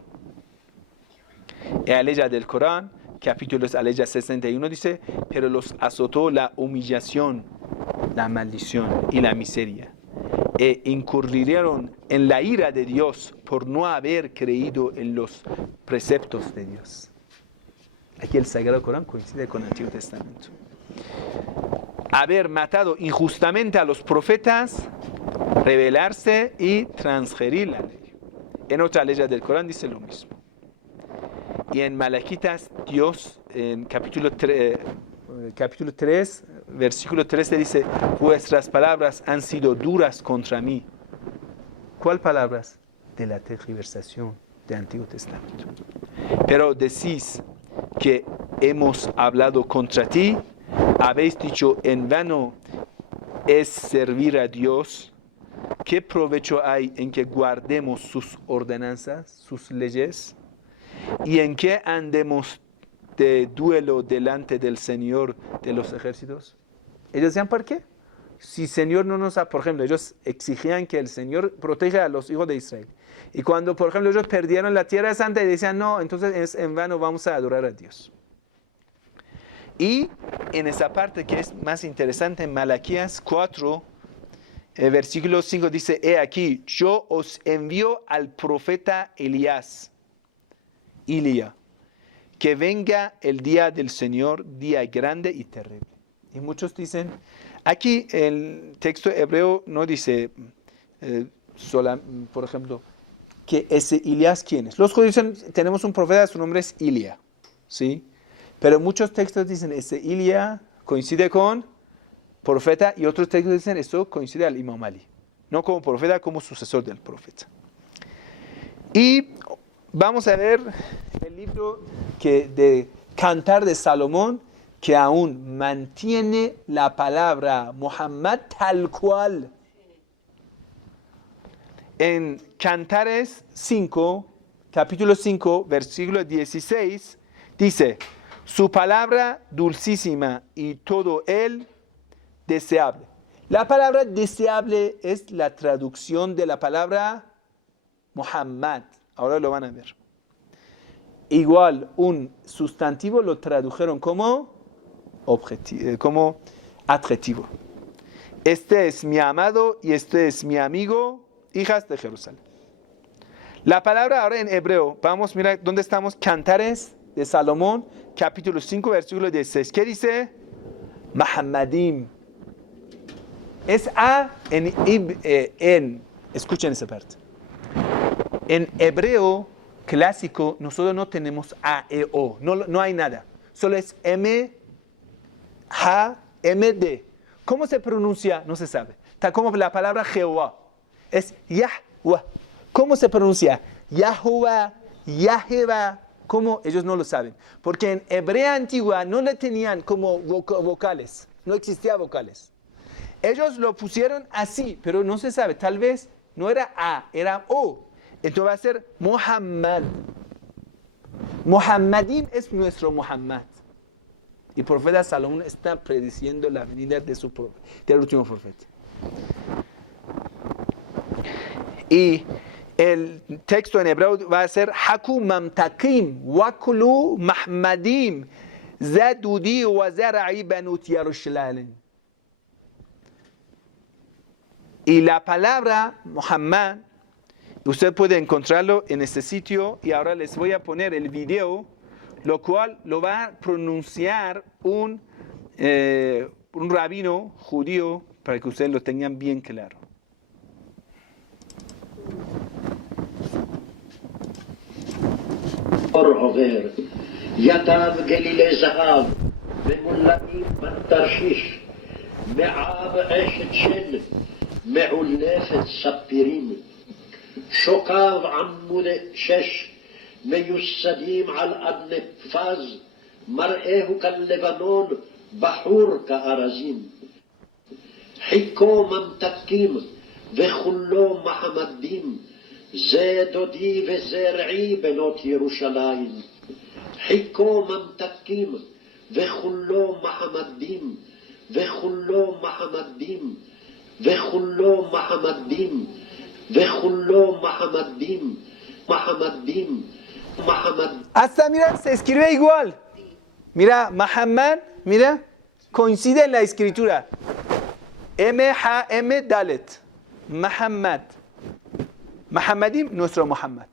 En la ley del Corán, capítulo la ley 61, dice, pero los azotó la humillación, la maldición y la miseria. E incurrieron en la ira de Dios por no haber creído en los preceptos de Dios. Aquí el Sagrado Corán coincide con el Antiguo Testamento. Haber matado injustamente a los profetas, rebelarse y transgredir la ley. En otra ley del Corán dice lo mismo. Y en Malaquitas, Dios, en capítulo 3, versículo 13 dice, vuestras palabras han sido duras contra mí. ¿Cuál palabras? De la tergiversación del Antiguo Testamento. Pero decís que hemos hablado contra ti, habéis dicho en vano es servir a Dios. ¿Qué provecho hay en que guardemos sus ordenanzas, sus leyes? ¿Y en que andemos de duelo delante del Señor de los ejércitos? Ellos decían, ¿por qué? Si el Señor no nos ha, por ejemplo, ellos exigían que el Señor proteja a los hijos de Israel. Y cuando, por ejemplo, ellos perdieron la tierra santa y decían, no, entonces es en vano vamos a adorar a Dios. Y en esa parte que es más interesante, en Malaquías 4, versículo 5 dice, he aquí, yo os envío al profeta Elías, que venga el día del Señor, día grande y terrible. Y muchos dicen, aquí el texto hebreo no dice, por ejemplo, que ese Elías, ¿quién es? Los judíos dicen, tenemos un profeta, su nombre es Elías, ¿sí? Pero muchos textos dicen, ese Elías coincide con profeta, y otros textos dicen, esto coincide al Imam Ali. No como profeta, como sucesor del profeta. Y vamos a ver el libro de Cantar de Salomón, que aún mantiene la palabra Muhammad tal cual. En Cantares 5, capítulo 5, versículo 16, dice, su palabra dulcísima y todo él deseable. La palabra deseable es la traducción de la palabra Muhammad. Ahora lo van a ver. Igual, un sustantivo lo tradujeron como adjetivo. Este es mi amado y este es mi amigo, hijas de Jerusalén. La palabra ahora en hebreo, vamos a mirar dónde estamos. Cantares de Salomón, capítulo 5, versículo 16. ¿Qué dice? Muhammadim. Es A escuchen esa parte. En hebreo clásico, nosotros no tenemos A, E, O. No hay nada. Solo es M, H, M, D. ¿Cómo se pronuncia? No se sabe. Tal como la palabra Jehová. Es Yahweh. ¿Cómo se pronuncia? Yahuwah, Yahweh. ¿Cómo? Ellos no lo saben. Porque en hebrea antigua no le tenían como vocales. No existía vocales. Ellos lo pusieron así, pero no se sabe. Tal vez no era A, era O. Entonces va a ser Muhammad. Muhammadin es nuestro Muhammad. Y el profeta Salomón está prediciendo la venida del último profeta. Y el texto en hebreo va a ser Haku mamtakim wakulu mahmadim zadudi wa zara'i banut Yerushalayim. Y la palabra Muhammad, usted puede encontrarlo en este sitio y ahora les voy a poner el video, lo cual lo va a pronunciar un rabino judío para que ustedes lo tengan bien claro. עובר, ידיו גלילי זהב, ממולאים בתרשיש, מעב אשת שן, מעולפת ספירים, שוקיו עמודי שש, מיוסדים על אדני פז, מראהו כלבנון, בחור כארזים. חיכו ממתקים, וכולו מחמדים, זה דודי וזרעי בנות ירושלים. חיכו ממתקים וכולו מחמדים וכולו מחמדים וכולו מחמדים וכולו מחמדים מחמדים מחמד. Hasta mira, se escribe igual. Mira, Muhammad, mira, coincide en la escritura. M-H-M Dalet. Muhammad. Muhammadim, nuestro Muhammad.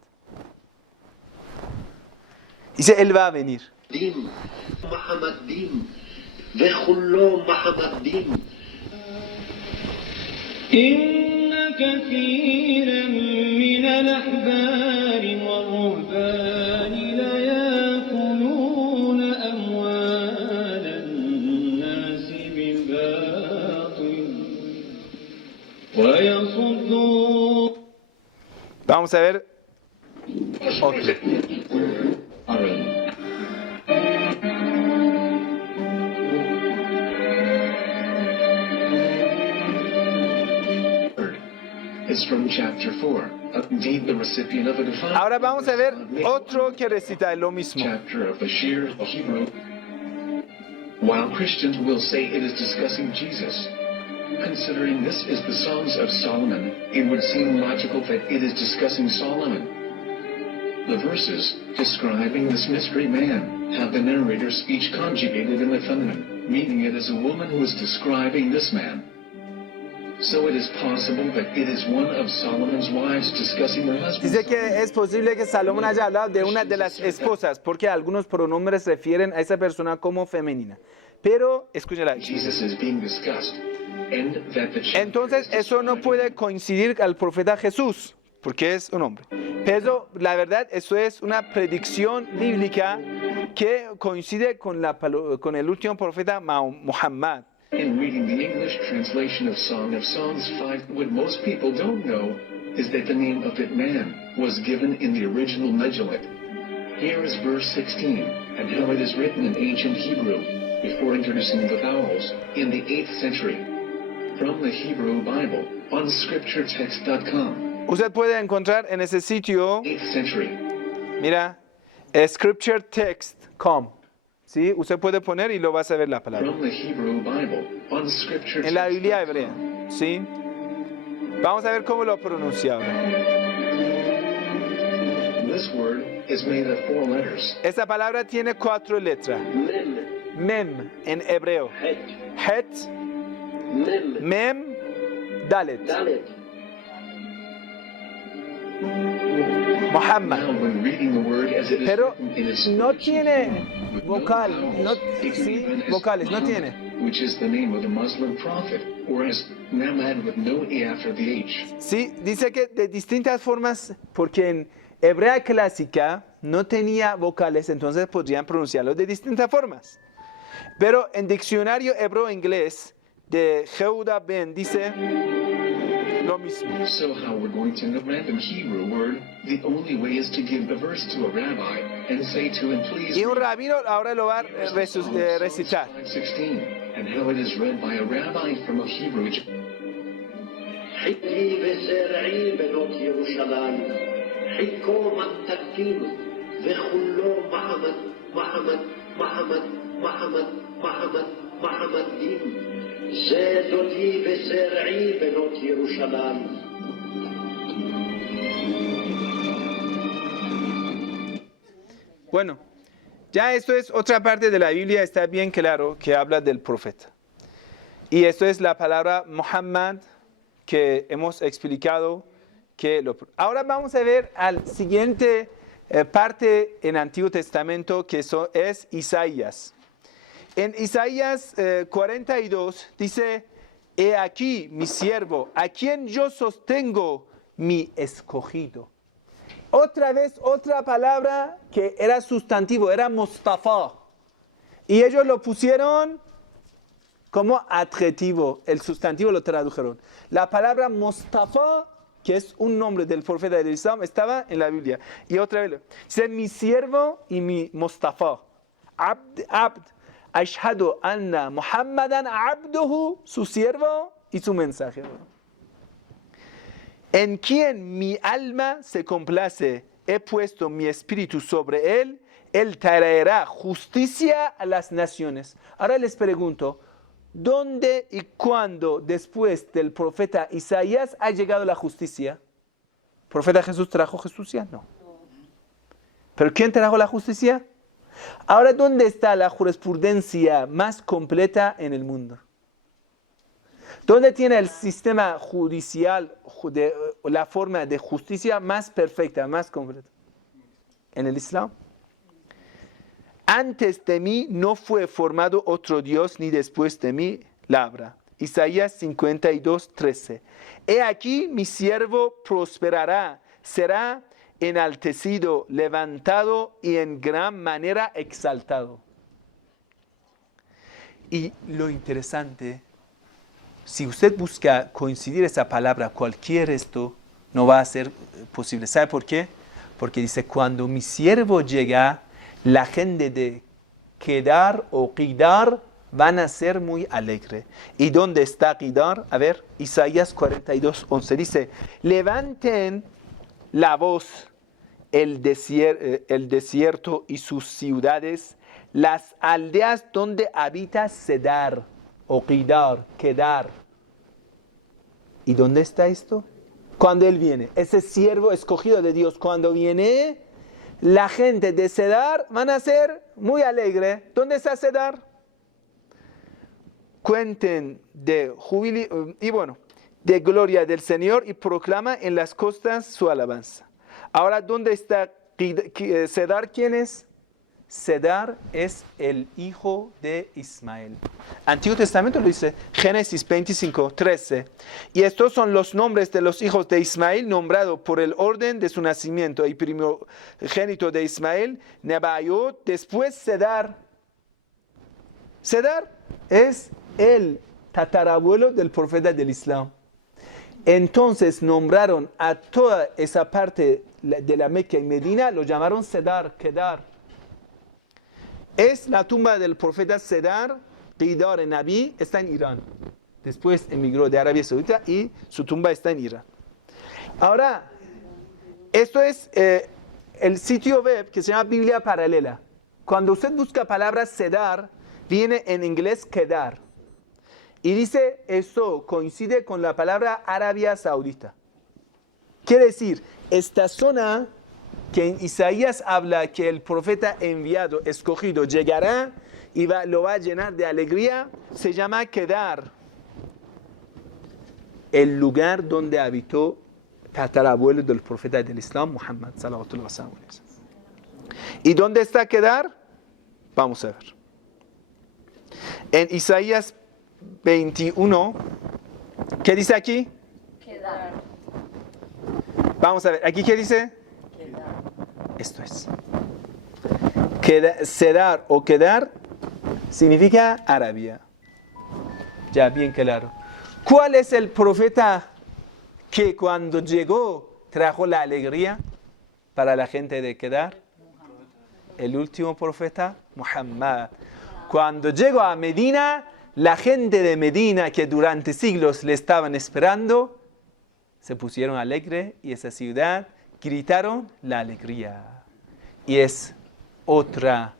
Dice, él va a venir. إن كثيرا من الأحبار والرهبان ليأكلون أموال الناس بالباطل ويصدون. Vamos a ver otro. Is from chapter 4. Indeed, the recipient of a divine. Ahora vamos a ver otro que recita lo mismo. Chapter of the Shir of Hebrew. While Christians will say it is discussing Jesus, considering this is the Songs of Solomon, it would seem logical that it is discussing Solomon. The verses describing this mystery man have the narrator's speech conjugated in the feminine, meaning it is a woman who is describing this man. So it is possible that it is one of Solomon's wives discussing her husband. Dice que es posible que Salomón haya hablado de una de las esposas, porque algunos pronombres refieren a esa persona como femenina. Pero, escúchala. Jesus is being discussed, and that the Entonces, eso no puede coincidir al profeta Jesús, porque es un hombre. Pero, la verdad, eso es una predicción bíblica que coincide con el último profeta Muhammad. In reading the English translation of Song of Songs 5, what most people don't know is that the name of that man was given in the original Megillah. Here is verse 16, and how it is written in ancient Hebrew, before introducing the vowels, in the 8th century. From the Hebrew Bible, on scripturetext.com. Usted puede encontrar en ese sitio, 8th century. mira, scripturetext.com. ¿Sí? Usted puede poner y lo vas a ver la palabra. From the Hebrew Bible, on scripturetext.com. En la Biblia hebrea. ¿Sí? Vamos a ver cómo lo pronuncia ahora. This word is made of 4 letters. Esta palabra tiene 4 letras. Mem, Mem en hebreo. Het, Het, Mem, Mem, Dalet. Dalet. Muhammad. Now, when reading the word as it is Pero written in its no tiene vocal, no, sí, vocales, no tiene. Which is the name of the Muslim prophet, or as Muhammad with no E after the H. Sí, dice que de distintas formas, porque en hebrea clásica no tenía vocales, entonces podrían pronunciarlo de distintas formas. Pero en diccionario hebreo-inglés de Yehuda Ben dice lo mismo. So how we're going to know random Hebrew word, the only way is to give the verse to a rabbi and say to him, please Y un rabino ahora lo va a read recitar. 5:16, and how it is read by a rabbi from a Hebrew. חיכי וזרעי בנות ירושלים, חיכו ממתקים וכולו מחמד, מחמד, מחמד, מחמד, מחמד, מחמדים, זה דודי וזרעי בנות ירושלים. Bueno, ya esto es otra parte de la Biblia, está bien claro que habla del profeta. Y esto es la palabra Muhammad que hemos explicado. Ahora vamos a ver al siguiente parte en Antiguo Testamento que es Isaías. En Isaías 42 dice, he aquí mi siervo, a quien yo sostengo mi escogido. Otra vez, otra palabra que era sustantivo, era Mustafa. Y ellos lo pusieron como adjetivo, el sustantivo lo tradujeron. La palabra Mustafa, que es un nombre del profeta del Islam, estaba en la Biblia. Y otra vez, dice mi siervo y mi Mustafa. Abd. Ashhadu anna Muhammadan abduhu, su siervo y su mensajero. En quien mi alma se complace, he puesto mi espíritu sobre él, él traerá justicia a las naciones. Ahora les pregunto, ¿dónde y cuándo después del profeta Isaías ha llegado la justicia? ¿El profeta Jesús trajo justicia? No. ¿Pero quién trajo la justicia? Ahora, ¿dónde está la jurisprudencia más completa en el mundo? ¿Dónde tiene el sistema judicial la forma de justicia más perfecta, más completa? En el Islam. Antes de mí no fue formado otro Dios, ni después de mí la habrá. Isaías 52, 13. He aquí mi siervo prosperará, será enaltecido, levantado y en gran manera exaltado. Y lo interesante, si usted busca coincidir esa palabra, cualquier esto, no va a ser posible. ¿Sabe por qué? Porque dice, cuando mi siervo llega, la gente de Kedar o Qidar van a ser muy alegre. ¿Y dónde está Qidar? A ver, Isaías 42, 11 dice, levanten la voz el desierto y sus ciudades, las aldeas donde habita Sedar o Qidar, Kedar. ¿Y dónde está esto? Cuando Él viene, ese siervo escogido de Dios, cuando viene, la gente de Sedar van a ser muy alegre. ¿Dónde está Sedar? Cuenten de júbilo y de gloria del Señor y proclama en las costas su alabanza. Ahora, ¿dónde está Sedar? ¿Quién es? Sedar es el hijo de Ismael. Antiguo Testamento lo dice, Génesis 25, 13. Y estos son los nombres de los hijos de Ismael, nombrados por el orden de su nacimiento. El primogénito de Ismael, Nebaiot, después Sedar. Sedar es el tatarabuelo del profeta del Islam. Entonces nombraron a toda esa parte de la Meca y Medina, lo llamaron Sedar, Kedar. Es la tumba del profeta Sedar, Qidar Nabi, está en Irán. Después emigró de Arabia Saudita y su tumba está en Irán. Ahora, esto es el sitio web que se llama Biblia Paralela. Cuando usted busca palabra Sedar, viene en inglés Kedar. Y dice, eso coincide con la palabra Arabia Saudita. Quiere decir, esta zona que en Isaías habla que el profeta enviado, escogido, llegará y lo va a llenar de alegría, se llama Kedar. El lugar donde habitó tatarabuelo del profeta del Islam, Muhammad sallallahu alaihi wasallam. ¿Y dónde está Kedar? Vamos a ver. En Isaías 21, ¿qué dice aquí? Kedar. Vamos a ver, ¿aquí qué dice? Kedar. Esto es. Sedar o Kedar significa Arabia. Ya, bien claro. ¿Cuál es el profeta que cuando llegó trajo la alegría para la gente de Kedar? El último profeta, Muhammad. Cuando llegó a Medina, la gente de Medina que durante siglos le estaban esperando, se pusieron alegre y esa ciudad gritaron la alegría. Y es otra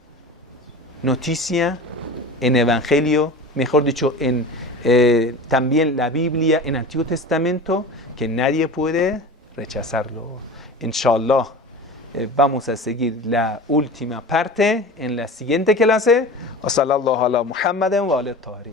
noticia en Evangelio, mejor dicho, en también la Biblia, en Antiguo Testamento, que nadie puede rechazarlo. Inshallah, vamos a seguir la última parte en la siguiente clase. Wa sallallahu ala Muhammadin wa ala Tahiri.